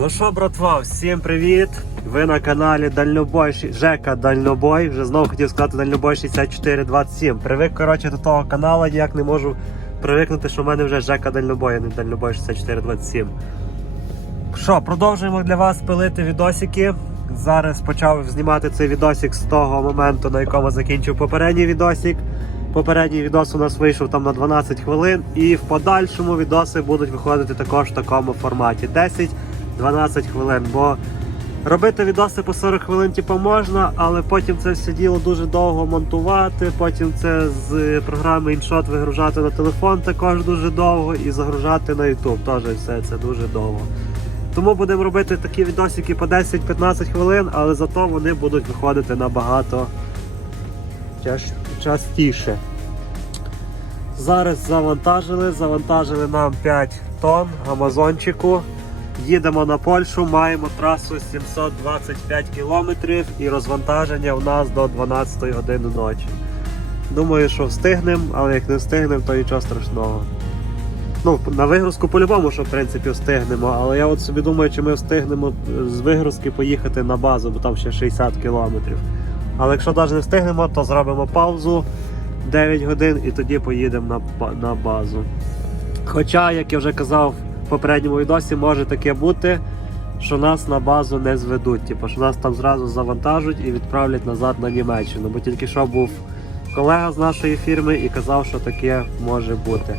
Ну що, братва, всім привіт! Ви на каналі Дальнобой Жека Дальнобой. Вже знову хотів сказати Дальнобой 6427. Привик, коротше, до того каналу, ніяк не можу привикнути, що в мене вже Жека Дальнобой, а не Дальнобой 6427. Що, продовжуємо для вас пилити відосики. Зараз почав знімати цей відосик з того моменту, на якому закінчив попередній відосик. Попередній відос у нас вийшов там на 12 хвилин, і в подальшому відоси будуть виходити також в такому форматі 10-12 хвилин. Бо робити відоси по 40 хвилин типу, можна, але потім це все діло дуже довго монтувати. Потім це з програми InShot вигружати на телефон також дуже довго і загружати на YouTube теж все це дуже довго. Тому будемо робити такі відосики по 10-15 хвилин, але зато вони будуть виходити набагато частіше. Зараз завантажили, завантажили нам 5 тонн Амазончику. Їдемо на Польщу, маємо трасу 725 кілометрів і розвантаження у нас до 12 години ночі. Думаю, що встигнемо, але як не встигнемо, то нічого страшного. Ну, на вигрузку по-любому, що в принципі встигнемо, але я от собі думаю, чи ми встигнемо з вигрузки поїхати на базу, бо там ще 60 кілометрів. Але якщо навіть не встигнемо, то зробимо паузу 9 годин і тоді поїдемо на, на базу. Хоча, як я вже казав попередньому відосі, може таке бути, що нас на базу не зведуть, типу, що нас там зразу завантажуть і відправлять назад на Німеччину. Бо тільки що був колега з нашої фірми і казав, що таке може бути.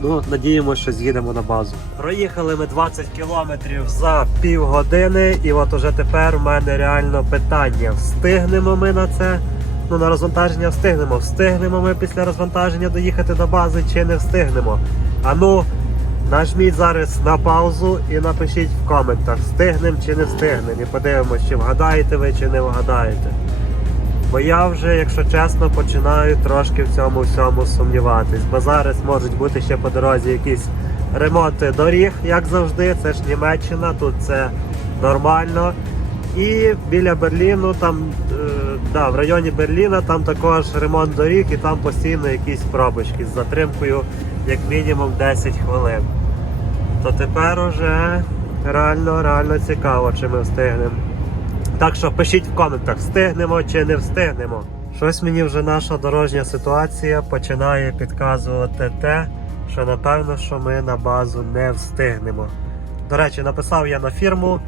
Ну, надіємося, що з'їдемо на базу. Проїхали ми 20 кілометрів за півгодини, і от уже тепер в мене реально питання: встигнемо ми на це? Ну, на розвантаження встигнемо. Встигнемо ми після розвантаження доїхати до бази чи не встигнемо. А ну, нажміть зараз на паузу і напишіть в коментах, встигнемо чи не встигнемо. І подивимось, чи вгадаєте ви, чи не вгадаєте. Бо я вже, якщо чесно, починаю трошки в цьому всьому сумніватись. Бо зараз можуть бути ще по дорозі якісь ремонти доріг, як завжди. Це ж Німеччина, тут це нормально. І біля Берліну, там, е, да, в районі Берліна, там також ремонт доріг і там постійно якісь пробочки з затримкою як мінімум 10 хвилин. То тепер уже реально, реально цікаво, чи ми встигнемо. Так що пишіть в коментах, встигнемо чи не встигнемо. Щось мені вже наша дорожня ситуація починає підказувати те, що напевно, що ми на базу не встигнемо. До речі, написав я на фірму,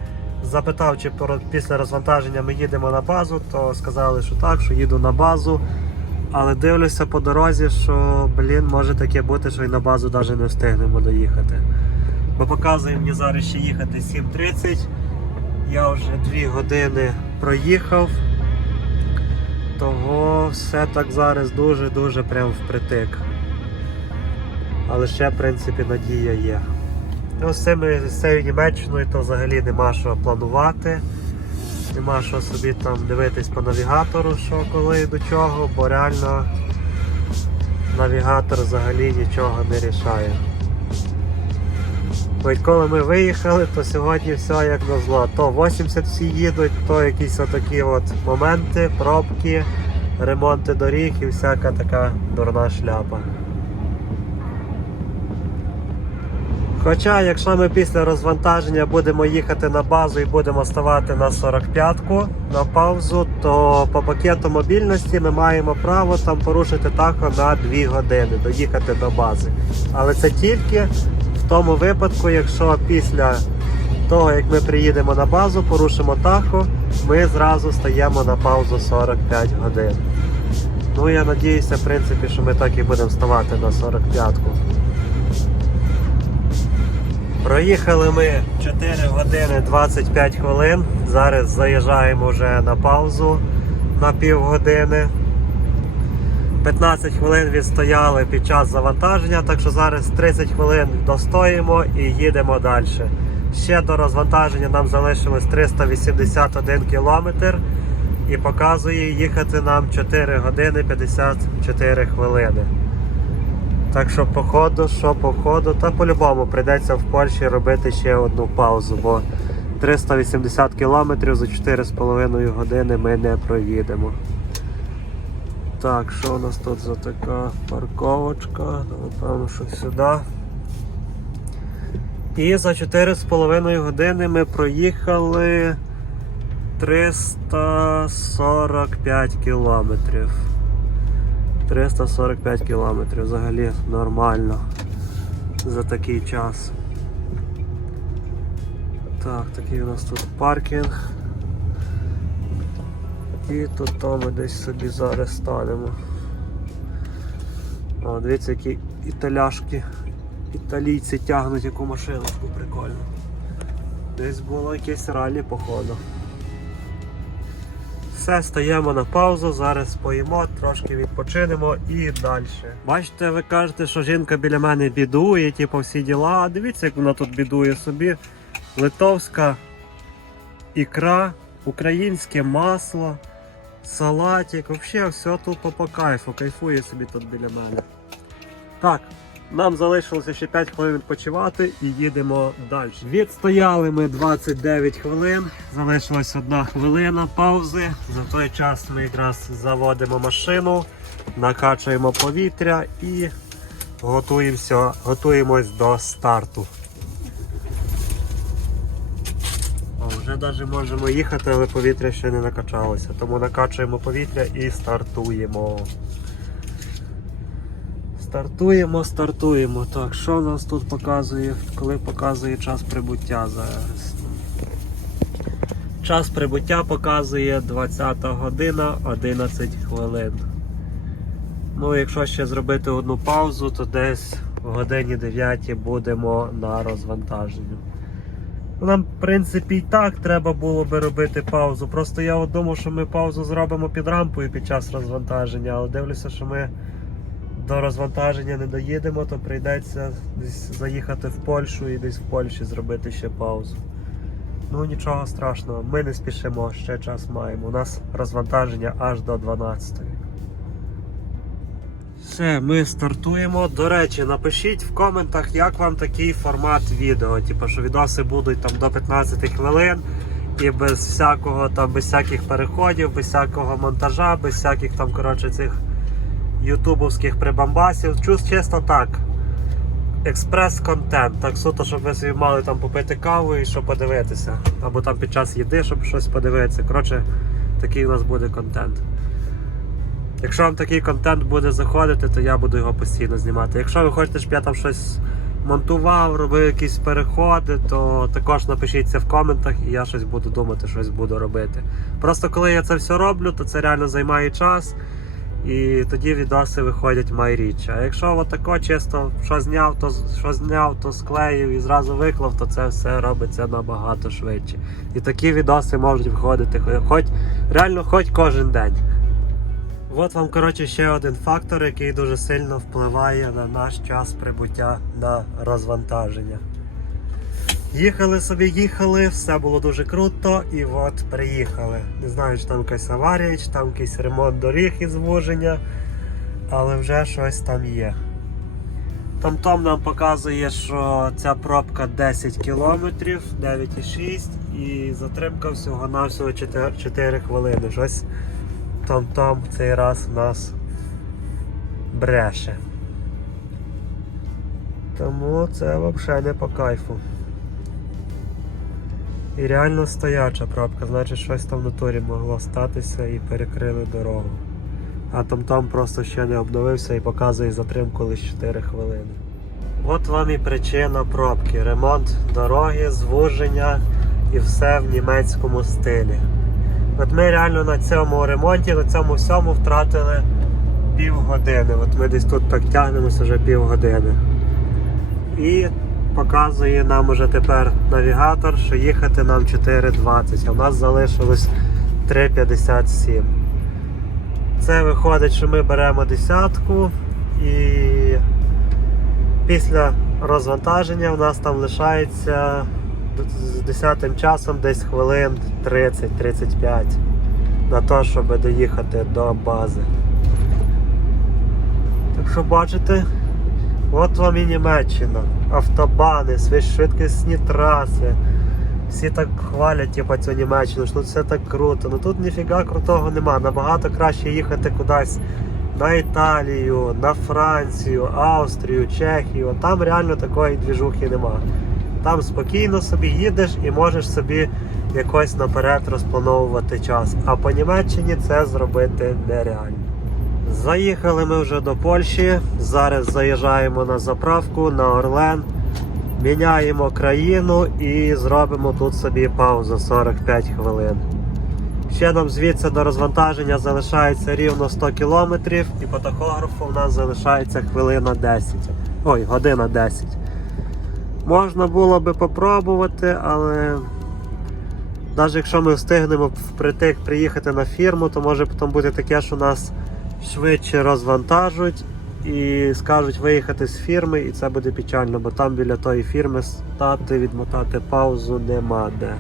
запитав, чи після розвантаження ми їдемо на базу, то сказали, що так, що їду на базу. Але дивлюся по дорозі, що блін, може таке бути, що і на базу навіть не встигнемо доїхати. Бо показує мені зараз ще їхати 7.30. Я вже 2 години проїхав. Того все так зараз дуже-дуже прям впритик. Але ще, в принципі, надія є. Ну, з цією Німеччиною то взагалі нема що планувати. Нема що собі там дивитись по навігатору, що коли і до чого, бо реально навігатор взагалі нічого не рішає. Бо коли ми виїхали, то сьогодні все як на зло. То 80 всі їдуть, то якісь отакі от моменти, пробки, ремонти доріг і всяка така дурна шляпа. Хоча, якщо ми після розвантаження будемо їхати на базу і будемо ставати на 45-ку на паузу, то по пакету мобільності ми маємо право там порушити тако на 2 години, доїхати до бази. Але це тільки в тому випадку, якщо після того, як ми приїдемо на базу, порушимо тако, ми зразу стаємо на паузу 45 годин. Ну я надіюся, в принципі, що ми так і будемо ставати на 45-ку. Проїхали ми 4 години 25 хвилин. Зараз заїжджаємо вже на паузу на півгодини. 15 хвилин відстояли під час завантаження, так що зараз 30 хвилин достоїмо і їдемо далі. Ще до розвантаження нам залишилось 381 кілометр і показує їхати нам 4 години 54 хвилини. Так що, походу, що походу, та по-любому прийдеться в Польщі робити ще одну паузу, бо 380 кілометрів за 4,5 години ми не проїдемо. Так, що у нас тут за така парковочка? Ну, Напевно, що сюди. І за 4,5 години ми проїхали 345 кілометрів. 345 кілометрів взагалі нормально за такий час. Так, такий у нас тут паркінг. І тут то ми десь собі зараз станемо. О, дивіться, які італяшки, італійці тягнуть яку машиночку прикольно. Десь було якесь ралі, походу. Все, стаємо на паузу, зараз поїмо, трошки відпочинемо і далі. Бачите, ви кажете, що жінка біля мене бідує, типу всі діла. Дивіться, як вона тут бідує собі. Литовська ікра, українське масло, салатик, взагалі все тут по кайфу, кайфує собі тут біля мене. Так, нам залишилося ще 5 хвилин відпочивати і їдемо далі. Відстояли ми 29 хвилин, залишилась одна хвилина паузи. За той час ми якраз заводимо машину, накачуємо повітря і готуємося, готуємось до старту. Вже навіть можемо їхати, але повітря ще не накачалося. Тому накачуємо повітря і стартуємо. Стартуємо, стартуємо. Так, що нас тут показує, коли показує час прибуття зараз? Час прибуття показує 20 година 11 хвилин. Ну, якщо ще зробити одну паузу, то десь в годині 9 будемо на розвантаженні. Нам, в принципі, і так треба було би робити паузу. Просто я от думав, що ми паузу зробимо під рампою під час розвантаження, але дивлюся, що ми до розвантаження не доїдемо, то прийдеться десь заїхати в Польщу і десь в Польщі зробити ще паузу. Ну нічого страшного, ми не спішимо, ще час маємо. У нас розвантаження аж до 12. Все, ми стартуємо. До речі, напишіть в коментах, як вам такий формат відео. Типу, що відоси будуть там до 15 хвилин і без всякого там, без всяких переходів, без всякого монтажа, без всяких там, коротше, цих ютубовських прибамбасів. Чус чисто так. Експрес-контент. Так суто, щоб ви собі мали там попити каву і що подивитися. Або там під час їди, щоб щось подивитися. Коротше, такий у нас буде контент. Якщо вам такий контент буде заходити, то я буду його постійно знімати. Якщо ви хочете, щоб я там щось монтував, робив якісь переходи, то також напишіть це в коментах і я щось буду думати, щось буду робити. Просто коли я це все роблю, то це реально займає час. І тоді відоси виходять майріч. А якщо отако чисто що зняв, то що зняв, то склеїв і зразу виклав, то це все робиться набагато швидше. І такі відоси можуть виходити хоч реально хоч кожен день. От вам, коротше, ще один фактор, який дуже сильно впливає на наш час прибуття на розвантаження. Їхали собі, їхали, все було дуже круто, і от приїхали. Не знаю, чи там якась аварія, чи там якийсь ремонт доріг і звуження, але вже щось там є. Там-там нам показує, що ця пробка 10 кілометрів, 9,6 і затримка всього на всього 4, 4 хвилини. Щось там-там в цей раз у нас бреше. Тому це взагалі не по кайфу. І реально стояча пробка, значить щось там в натурі могло статися і перекрили дорогу. А там-там просто ще не обновився і показує затримку лише 4 хвилини. От вам і причина пробки. Ремонт дороги, звуження і все в німецькому стилі. От ми реально на цьому ремонті, на цьому всьому втратили півгодини. От ми десь тут так тягнемося вже півгодини. І показує нам уже тепер навігатор, що їхати нам 4.20, а в нас залишилось 3.57. Це виходить, що ми беремо десятку і після розвантаження в нас там лишається з 10 часом десь хвилин 30-35 на те, щоб доїхати до бази. Так що бачите, от вам і Німеччина. Автобани, швидкісні траси. Всі так хвалять типу, цю Німеччину, що тут все так круто. Ну тут ніфіга крутого нема. Набагато краще їхати кудись на Італію, на Францію, Австрію, Чехію. Там реально такої двіжухи нема. Там спокійно собі їдеш і можеш собі якось наперед розплановувати час. А по Німеччині це зробити нереально. Заїхали ми вже до Польщі. Зараз заїжджаємо на заправку на Орлен. Міняємо країну і зробимо тут собі паузу 45 хвилин. Ще нам звідси до розвантаження залишається рівно 100 кілометрів, і по тахографу в нас залишається хвилина 10. Ой, година 10. Можна було би попробувати, але навіть якщо ми встигнемо впритик приїхати на фірму, то може потім бути таке, що нас швидше розвантажуть і скажуть виїхати з фірми, і це буде печально, бо там біля тої фірми стати, відмотати паузу нема де.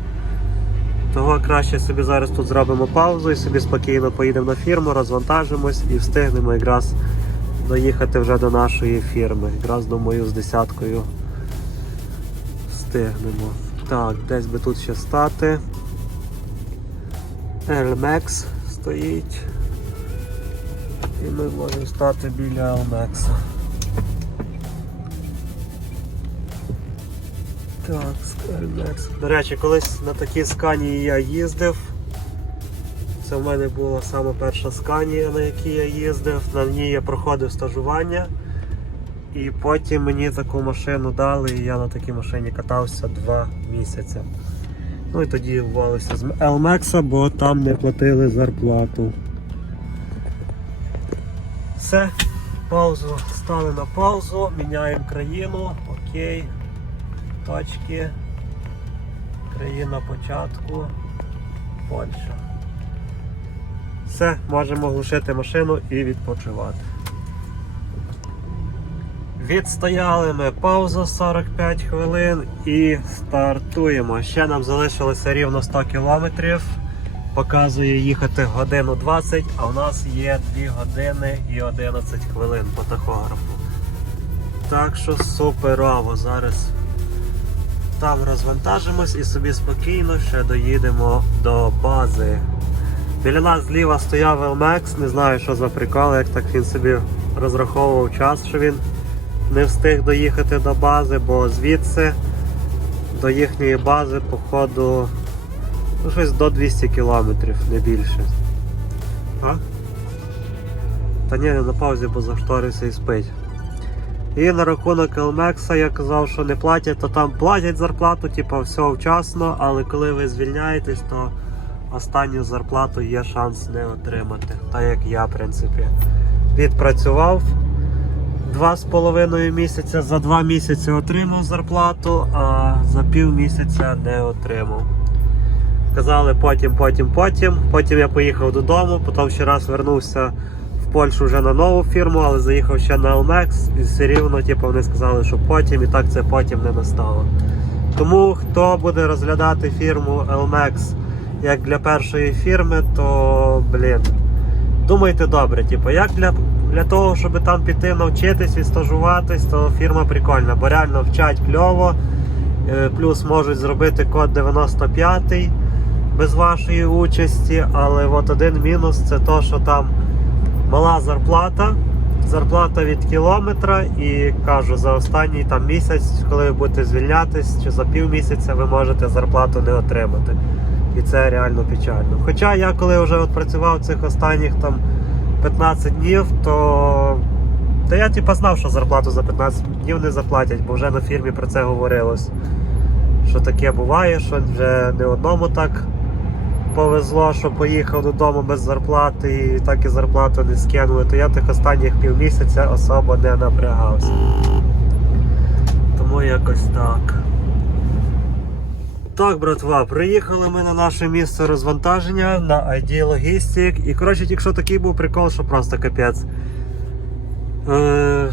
Того краще собі зараз тут зробимо паузу і собі спокійно поїдемо на фірму, розвантажимось і встигнемо якраз доїхати вже до нашої фірми. Якраз думаю з десяткою встигнемо. Так, десь би тут ще стати. Elmex стоїть. І ми можемо стати біля Elmex. Так, Elmex. До речі, колись на такій сканії я їздив. Це в мене була саме перша сканія, на якій я їздив. На ній я проходив стажування. І потім мені таку машину дали, і я на такій машині катався два місяці. Ну і тоді ввалився з LMAX, бо там не платили зарплату. Все, паузу стали на паузу, міняємо країну, окей, точки, країна початку, Польща. Все, можемо глушити машину і відпочивати. Відстояли ми паузу 45 хвилин і стартуємо. Ще нам залишилося рівно 100 кілометрів. Показує їхати годину 20, а у нас є 2 години і 11 хвилин по тахографу. Так що суперово. Зараз там розвантажимось і собі спокійно ще доїдемо до бази. Біля нас зліва стояв LMAX, не знаю, що за прикол, як так він собі розраховував час, що він не встиг доїхати до бази, бо звідси до їхньої бази, походу, ну, щось до 200 кілометрів, не більше. А? Та ні, не на паузі, бо зашторився і спить. І на рахунок Елмекса я казав, що не платять, то там платять зарплату, типу, все вчасно, але коли ви звільняєтесь, то останню зарплату є шанс не отримати. Так як я, в принципі, відпрацював два з половиною місяця, за два місяці отримав зарплату, а за пів місяця не отримав. Казали потім, потім, потім. Потім я поїхав додому, потім ще раз вернувся в Польщу вже на нову фірму, але заїхав ще на Elmex і все рівно типу, вони сказали, що потім і так це потім не настало. Тому хто буде розглядати фірму Elmex як для першої фірми, то блін. Думайте добре, типу, як для, для того, щоб там піти навчитись і стажуватись, то фірма прикольна, бо реально вчать кльово. Е, Плюс можуть зробити код 95 без вашої участі, але от один мінус це то, що там мала зарплата, зарплата від кілометра, і кажу, за останній там місяць, коли ви будете звільнятись, чи за пів місяця ви можете зарплату не отримати. І це реально печально. Хоча я коли вже от працював цих останніх там 15 днів, то, то я типа знав, що зарплату за 15 днів не заплатять, бо вже на фірмі про це говорилось. Що таке буває, що вже не одному так повезло, що поїхав додому без зарплати і так і зарплату не скинули, то я тих останніх півмісяця особо не напрягався. Тому якось так. Так, братва, приїхали ми на наше місце розвантаження на ID Logistic. І коротше, тільки що такий був прикол, що просто капець. Е,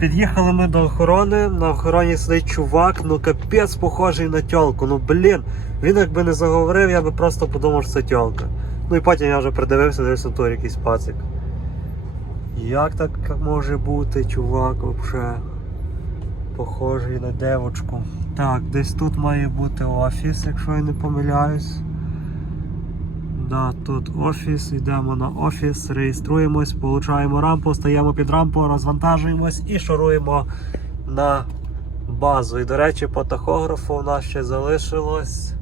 під'їхали ми до охорони. На охороні сидить чувак, ну капець похожий на тьолку. Ну блін, він якби не заговорив, я би просто подумав, що це тьолка. Ну і потім я вже придивився, дивився тут якийсь пацик. Як так може бути, чувак, взагалі? Похожий на девочку. Так, десь тут має бути офіс, якщо я не помиляюсь. Да, тут офіс, йдемо на офіс, реєструємось, получаємо рампу, стаємо під рампу, розвантажуємось і шуруємо на базу. І, до речі, по тахографу у нас ще залишилось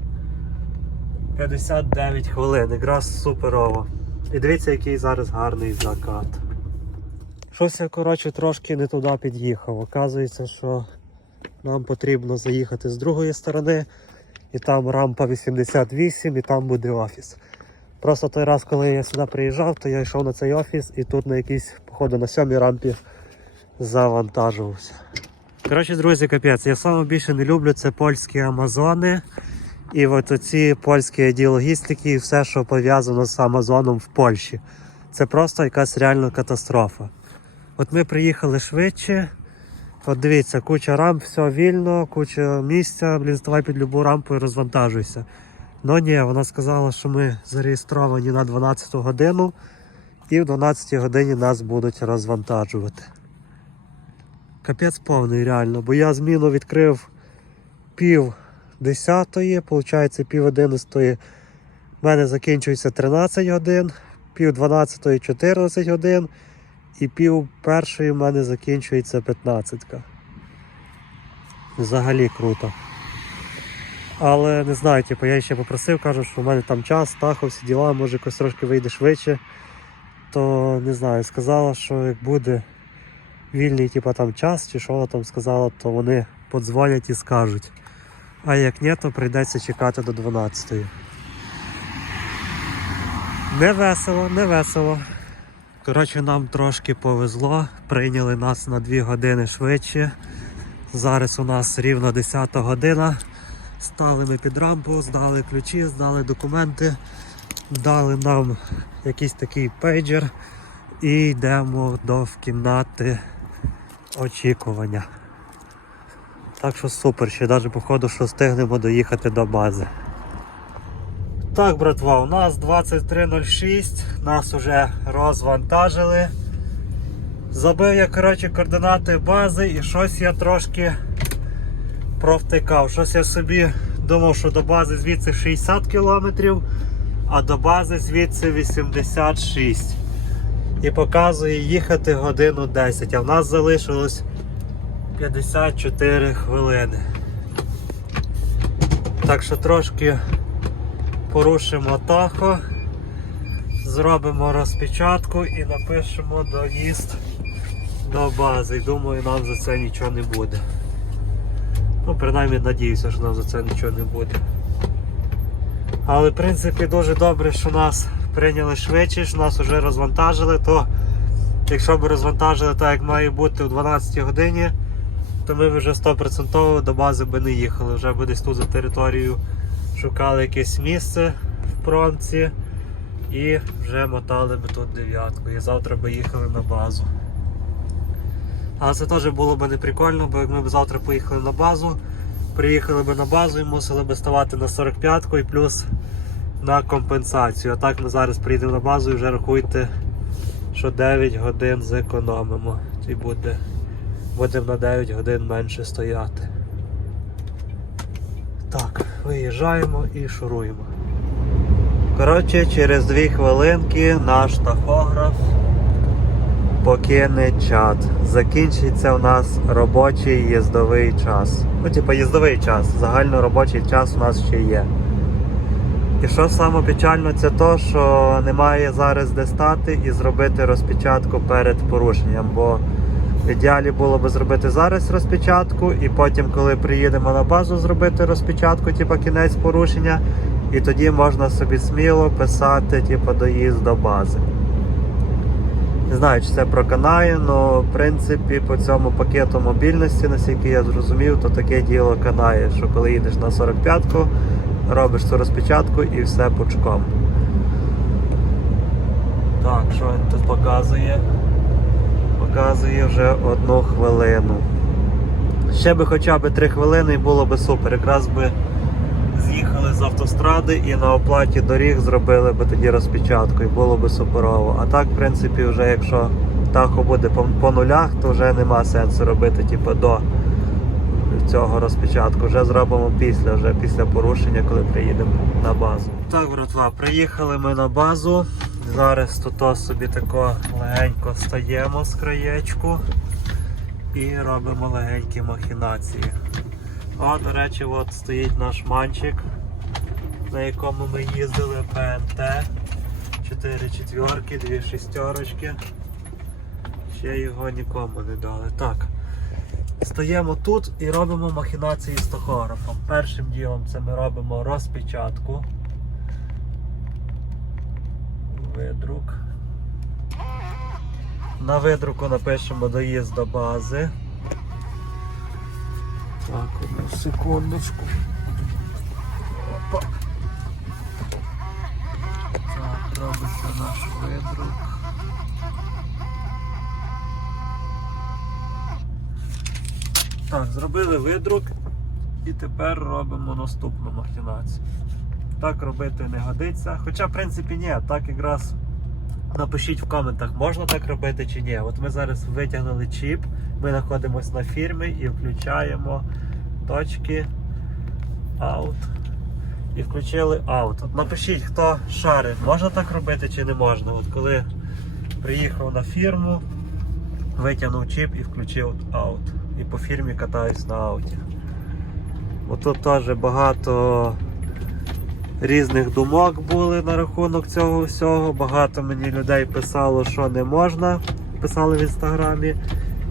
59 хвилин. Якраз суперово. І дивіться, який зараз гарний закат. Щось я, коротше, трошки не туди під'їхав. Оказується, що нам потрібно заїхати з другої сторони, і там рампа 88, і там буде офіс. Просто той раз, коли я сюди приїжджав, то я йшов на цей офіс і тут на якійсь, походу, на сьомій рампі завантажувався. Коротше, друзі, капець, я саме більше не люблю це польські Амазони. І от оці польські відділ і все, що пов'язано з Амазоном в Польщі. Це просто якась реальна катастрофа. От ми приїхали швидше. От дивіться, куча рамп, все вільно, куча місця, блін, ставай під любу рампу і розвантажуйся. Ну ні, вона сказала, що ми зареєстровані на 12 годину і в 12 годині нас будуть розвантажувати. Капець повний реально, бо я зміну відкрив пів десятої, виходить пів одинадцятої. У мене закінчується 13 годин, пів 12 14 годин і пів першої в мене закінчується 15. Взагалі круто. Але не знаю, типу, я ще попросив, кажу, що в мене там час, тахо, всі діла, може якось трошки вийде швидше. То не знаю, сказала, що як буде вільний типу, там час, чи що вона там сказала, то вони подзвонять і скажуть. А як ні, то прийдеться чекати до 12-ї. Не весело, не весело. Коротше, нам трошки повезло, прийняли нас на 2 години швидше. Зараз у нас рівно 10 година. Стали ми під рампу, здали ключі, здали документи, дали нам якийсь такий пейджер і йдемо до кімнати очікування. Так що супер, ще навіть походу, що встигнемо доїхати до бази. Так, братва, у нас 23.06, нас вже розвантажили. Забив я коротше, координати бази і щось я трошки провтикав. Щось я собі думав, що до бази звідси 60 кілометрів, а до бази звідси 86. І показує їхати годину 10, а в нас залишилось 54 хвилини. Так що трошки порушимо тахо, зробимо розпечатку і напишемо доїзд до бази. Думаю, нам за це нічого не буде. Ну, принаймні надіюся, що нам за це нічого не буде. Але в принципі дуже добре, що нас прийняли швидше, що нас вже розвантажили, то якщо б розвантажили так, як має бути о 12 годині, то ми б вже 100% до бази би не їхали. Вже б десь тут за територією шукали якесь місце в промці і вже мотали би тут дев'ятку. І завтра би їхали на базу. Але це теж було б не прикольно, бо як ми б завтра поїхали на базу, приїхали б на базу і мусили б ставати на 45-ку і плюс на компенсацію. А так ми зараз приїдемо на базу і вже рахуйте, що 9 годин зекономимо. І буде, будемо на 9 годин менше стояти. Так, виїжджаємо і шуруємо. Коротше, через 2 хвилинки наш тахограф покине чат. Закінчиться у нас робочий їздовий час. Ну, типу, їздовий час. Загально робочий час у нас ще є. І що саме печально, це то, що немає зараз де стати і зробити розпечатку перед порушенням. Бо в ідеалі було би зробити зараз розпечатку, і потім, коли приїдемо на базу, зробити розпечатку, типу кінець порушення, і тоді можна собі сміло писати, типу, доїзд до бази. Не знаю, чи це проканає, але в принципі по цьому пакету мобільності, наскільки я зрозумів, то таке діло канає, що коли їдеш на 45-ку, робиш цю розпечатку і все пучком. Так, що він тут показує? Показує вже одну хвилину. Ще би хоча б 3 хвилини і було би супер. Якраз би з'їхали з автостради і на оплаті доріг зробили би тоді розпечатку і було би суперово. А так, в принципі, вже якщо тахо буде по, по нулях, то вже нема сенсу робити типу, до цього розпечатку. Вже зробимо після, вже після порушення, коли приїдемо на базу. Так, братва, приїхали ми на базу. Зараз тут собі тако легенько стаємо з краєчку. і робимо легенькі махінації. О, до речі, от стоїть наш манчик, на якому ми їздили ПНТ. 4 четверки, 2 шістерочки. Ще його нікому не дали. Так. Стаємо тут і робимо махінації з тахографом. Першим ділом це ми робимо розпечатку. Видрук. На видруку напишемо доїзд до бази. Так, одну секундочку. Опа. Так, робиться наш видрук. Так, зробили видрук і тепер робимо наступну махінацію. Так робити не годиться. Хоча, в принципі, ні, так якраз напишіть в коментах, можна так робити чи ні. От ми зараз витягнули чіп, ми знаходимося на фірмі і включаємо точки out. І включили out. От напишіть, хто шарить, можна так робити чи не можна. От коли приїхав на фірму, витягнув чіп і включив out. І по фірмі катаюсь на ауті. Бо тут теж багато різних думок були на рахунок цього всього. Багато мені людей писало, що не можна. Писали в інстаграмі.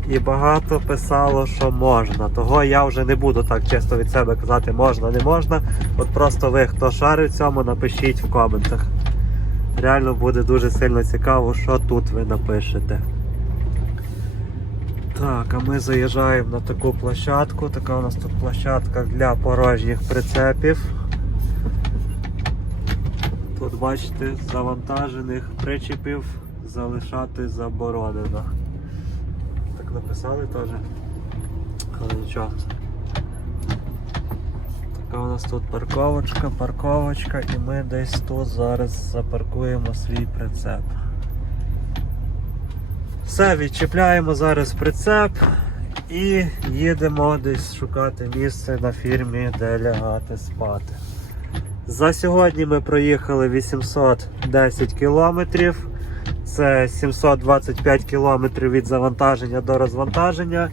І багато писало, що можна. Того я вже не буду так чисто від себе казати можна, не можна. От просто ви, хто шарить в цьому, напишіть в коментах. Реально буде дуже сильно цікаво, що тут ви напишете. Так, а ми заїжджаємо на таку площадку. Така у нас тут площадка для порожніх прицепів. Тут бачите, завантажених причепів залишати заборонено. Так написали теж. Але нічого. Така у нас тут парковочка, парковочка, і ми десь тут зараз запаркуємо свій прицеп. Все, відчіпляємо зараз прицеп і їдемо десь шукати місце на фірмі, де лягати спати. За сьогодні ми проїхали 810 кілометрів. Це 725 кілометрів від завантаження до розвантаження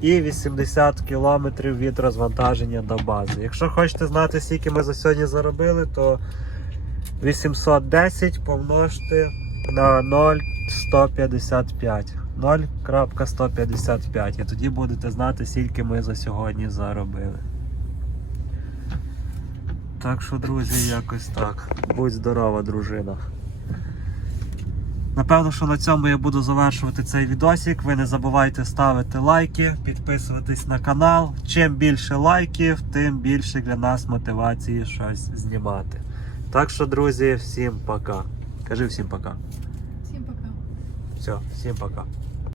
і 80 кілометрів від розвантаження до бази. Якщо хочете знати, скільки ми за сьогодні заробили, то 810 помножте на 0,155. 0.155. І тоді будете знати, скільки ми за сьогодні заробили. Так що, друзі, якось так. Будь здорова, дружина. Напевно, що на цьому я буду завершувати цей відосик. Ви не забувайте ставити лайки, підписуватись на канал. Чим більше лайків, тим більше для нас мотивації щось знімати. Так що, друзі, всім пока. Кажи всім пока. Всім пока. Все, всім пока.